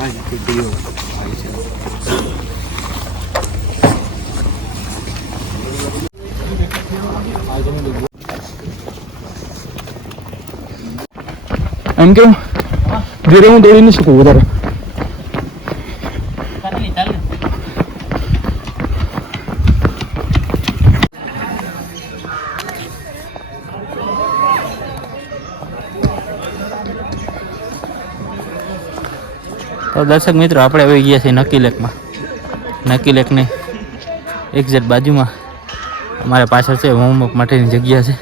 Ay, qué frío. Ahí se 안경 내려온 돌리는 식구 못 알아. 빨리 달려. તો દર્શક મિત્રો, આપણે આવી ગયા છીએ નક્કી લેકમાં. નક્કી લેકની એક્ઝેક્ટ બાજુમાં અમારે પાછળ છે વોર્મઅપ માટેની જગ્યા છે.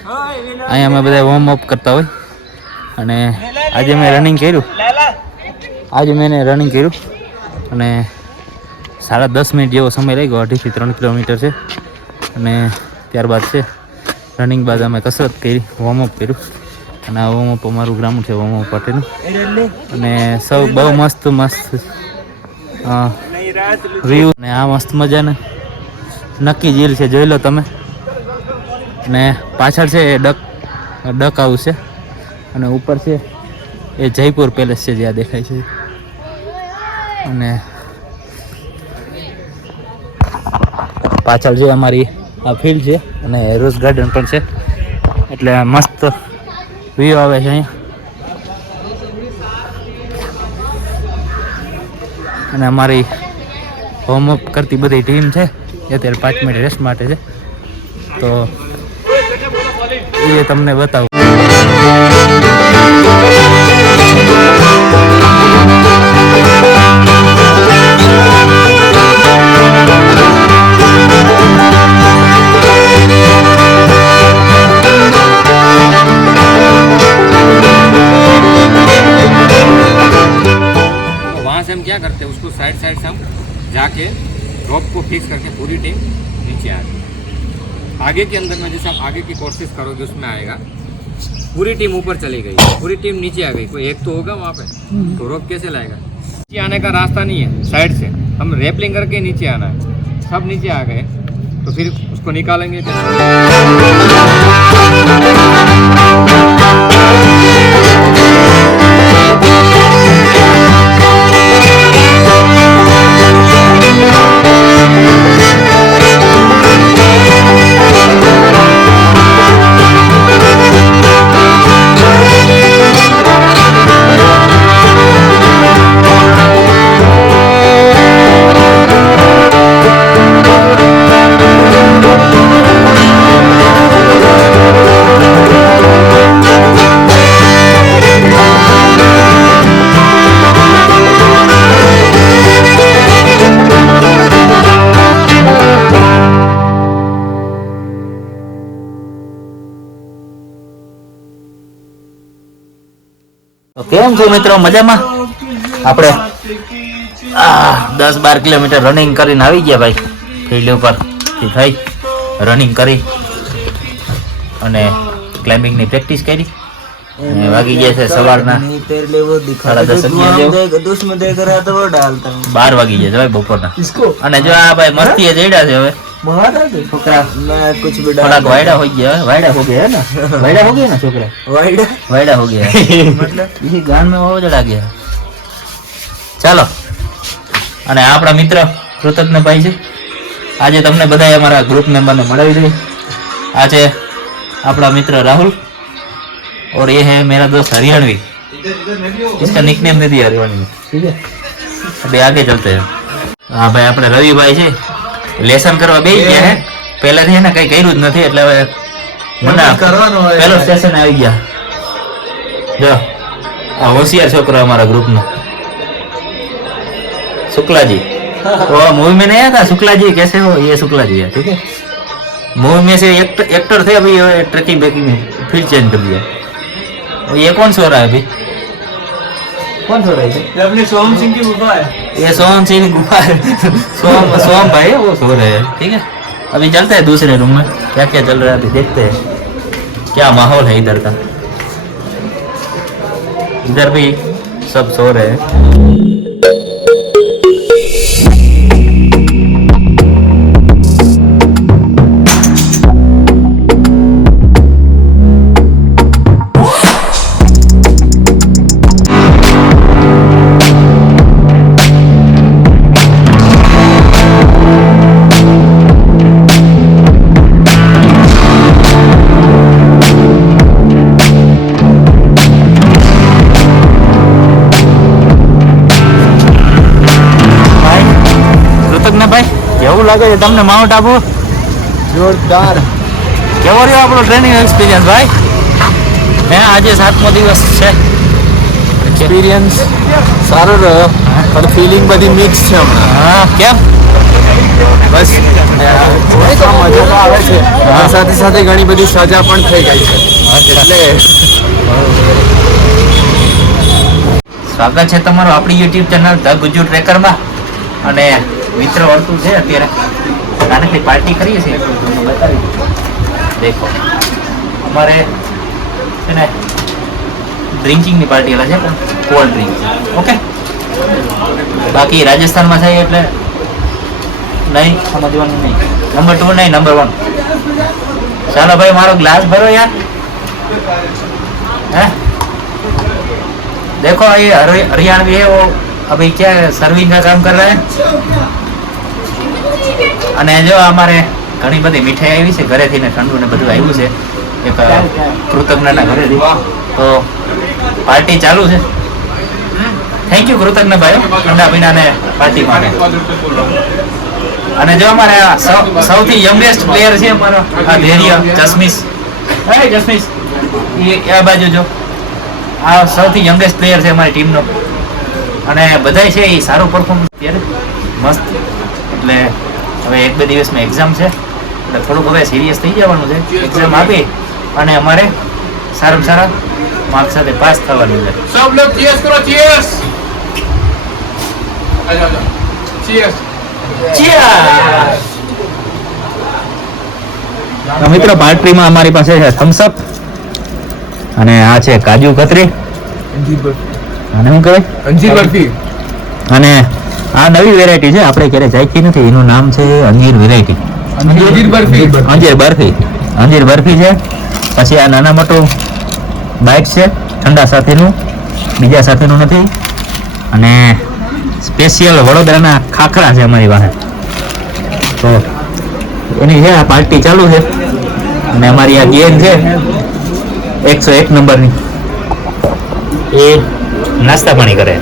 અહીંયા અમે બધા વોર્મઅપ કરતા હોય. અને આજે મેં રનિંગ કર્યું. આજે મેં રનિંગ કર્યું. અને સાડા દસ મિનિટ જેવો સમય લાગ્યો, અઢીથી ત્રણ કિલોમીટર છે. અને ત્યારબાદ છે રનિંગ બાદ અમે કસરત કરી વોર્મઅપ કર્યું. અને વોર્મઅપ અમારું ગ્રાઉન્ડ છે વોર્મઅપ પટેલ અને સૌ બહુ મસ્ત મસ્ત વ્યૂ ને આ મસ્ત મજાને. નક્કી ઝીલ છે જોઈ લો તમે. ને પાછળ છે એ ડક ડક હાઉસ છે. અને ઉપર છે એ જયપુર પેલેસ છે જ્યાં દેખાય છે. અને પાછળ છે અમારી આ ફિલ્ડ છે અને રોઝ ગાર્ડન પણ છે. એટલે મસ્ત વ્યૂ આવે છે અહીંયા. અને અમારી હોમવર્ક કરતી બધી ટીમ છે. અત્યારે પાંચ મિનિટ રેસ્ટ માટે છે. તો એ તમને બતાવું. क्या करते हैं, उसको साइड साइड से हम जाके रॉप को फिक्स करके पूरी टीम नीचे आ गई आगे के अंदर में जैसे आप आगे की कोशिश करोगे, उसमें आएगा। पूरी टीम ऊपर चली गई, पूरी टीम नीचे आ गई। कोई एक तो होगा वहाँ पे तो रोप कैसे लाएगा? नीचे आने का रास्ता नहीं है साइड से। हम रेपलिंग करके नीचे आना है। सब नीचे आ गए तो फिर उसको निकालेंगे। કેમ છો મિત્રો? મજામાં? આપણે દસ બાર કિલોમીટર રનિંગ કરીને આવી ગયા ભાઈ ફિલ્ડ ઉપર. થઈ. રનિંગ કરી અને ક્લાઇમ્બિંગની પ્રેક્ટિસ કરી. વાગી ગયા છે સવારના. બાર વાગી ગયા છે ભાઈ બપોરના. અને જો આ ભાઈ મસ્તી જઈડા છે હવે. છોકરા कुछ भी थोड़ा वायडा हो गया वायडा हो गया है ना वायडा हो गया ना छोकरा वायडा वायडा हो गया मतलब ये गान में वो चला गया ચાલો અને આપણા મિત્ર કૃતજ્ઞ ભાઈ છે આજે તમને બધા અમારા ગ્રુપ મેમ્બરને મળાવી દઈએ આજે આપણા મિત્ર રાહુલ और ये है मेरा दोस्त हरियाणवी इसका निकनेम दे दिया हरियाणवी ठीक है अभी आगे चलते हैं हाँ भाई अपने रवि भाई છે લેસન કરવા બેસી ગયા હે પહેલાથી હે ને કઈ કર્યું જ નથી એટલે હવે મને પહેલો સ્ટેશન આવી ગયા જો આ હોશિયાર છોકરો हमारा ग्रुप में शुक्ला जी वो मूवी में नहीं आया था शुक्ला जी कैसे हो ये शुक्ला जी है ठीक है मूवी में से एक्टर एक्टर थे अभी ट्रैकिंग बैकिंग में फिर चेंज कर दिया और ये कौन सो रहा है अभी कौन सो भाई? है अपने सोहम सिंह की गुफा है। ये सोहम सिंह गुफा है। सोहम सोहम भाई वो सो रहे हैं ठीक है? अभी चलते हैं दूसरे रूम में। क्या क्या चल रहा है अभी देखते हैं। क्या माहौल है इधर का? इधर भी सब सो रहे हैं। લાગે છે તમને માઉન્ટ આબુ. જોરદાર. કેવો રહ્યો આપણો ટ્રેનિંગ એક્સપિરિયન્સ ભાઈ? હે આજે સાતમો દિવસ છે. એક્સપિરિયન્સ સારો રહ્યો. પણ ફિલિંગ બધી મિક્સ છે હમણાં. હા કેમ? બસ મજા તો આવે છે. સાથે સાથે ઘણી બધી સજા પણ થઈ ગઈ છે. એટલે સ્વાગત છે તમારું આપણી યુટ્યુબ ચેનલ ધ ગુજુ ટ્રેકરમાં. અને મિત્ર વર્તુળ છે અત્યારે નાનકડી પાર્ટી કરીએ છીએ તો તમને બતાવી દઉં. દેખો અમારે છે ને ડ્રિંકિંગની પાર્ટી એલા છે પણ કોલ્ડ ડ્રિંક ઓકે બાકી રાજસ્થાનમાં થાય એટલે નહીં સમજવાનું નહીં નંબર ટુ નહીં નંબર વન ચાલો ભાઈ મારો ગ્લાસ ભરો યાર હે देखो ये हरि- हरियाणवी है वो अभी क्या है, सर्विंग का काम कर रहा है અને જો અમારે ઘણી બધી મીઠાઈ આવી છે ઘરેથી ને ઠંડુ ને બધું આવ્યું છે એક કૃતજ્ઞના ઘરેથી. તો પાર્ટી ચાલુ છે. થેન્ક યુ કૃતજ્ઞ ભાઈ ઠંડા પીણા ને પાર્ટી માટે. અને જો અમારે આ સૌ- સૌથી યંગેસ્ટ પ્લેયર છે અમારો આ ધૈર્ય જસ્મીસ. હે જસ્મીસ. એ આ બાજુ જો. આ સૌથી યંગેસ્ટ પ્લેયર છે અમારી ટીમનો. અને બધાય છે એ સારું પરફોર્મન્સ ત્યારે મસ્ત. એટલે હવે એક બે દિવસમાં એક્ઝામ છે. એટલે થોડુંક હવે સિરિયસ થઈ જવાનું છે. એક્ઝામ આપી અને અમારે સારામાં સારા માર્ક સાથે પાસ થવાનું છે. સબ લોગ ચીયર્સ કરો ચીયર્સ મિત્રો પાર્ટ્રીમાં અમારી પાસે છે થમ્સઅપ અને આ છે કાજુ કતરી. અને શું કહે અંજીર બરફી. અને આ નવી વેરાયટી છે. આપણે ક્યારે જાયકી નથી. એનું નામ છે અંજીર વેરાયટી અંજીર બરફી. અંજીર બરફી. છે. પછી આ નાના મોટું બાઇટ છે. ઠંડા સાથેનું. બીજા સાથેનું નથી. અને સ્પેશિયલ વડોદરાના ખાખરા છે અમારી પાસે. તો એની છે આ પાર્ટી ચાલુ છે. અને અમારી આ ગેમ છે. એકસો એક નંબરની. એ નાસ્તા પાણી કરે.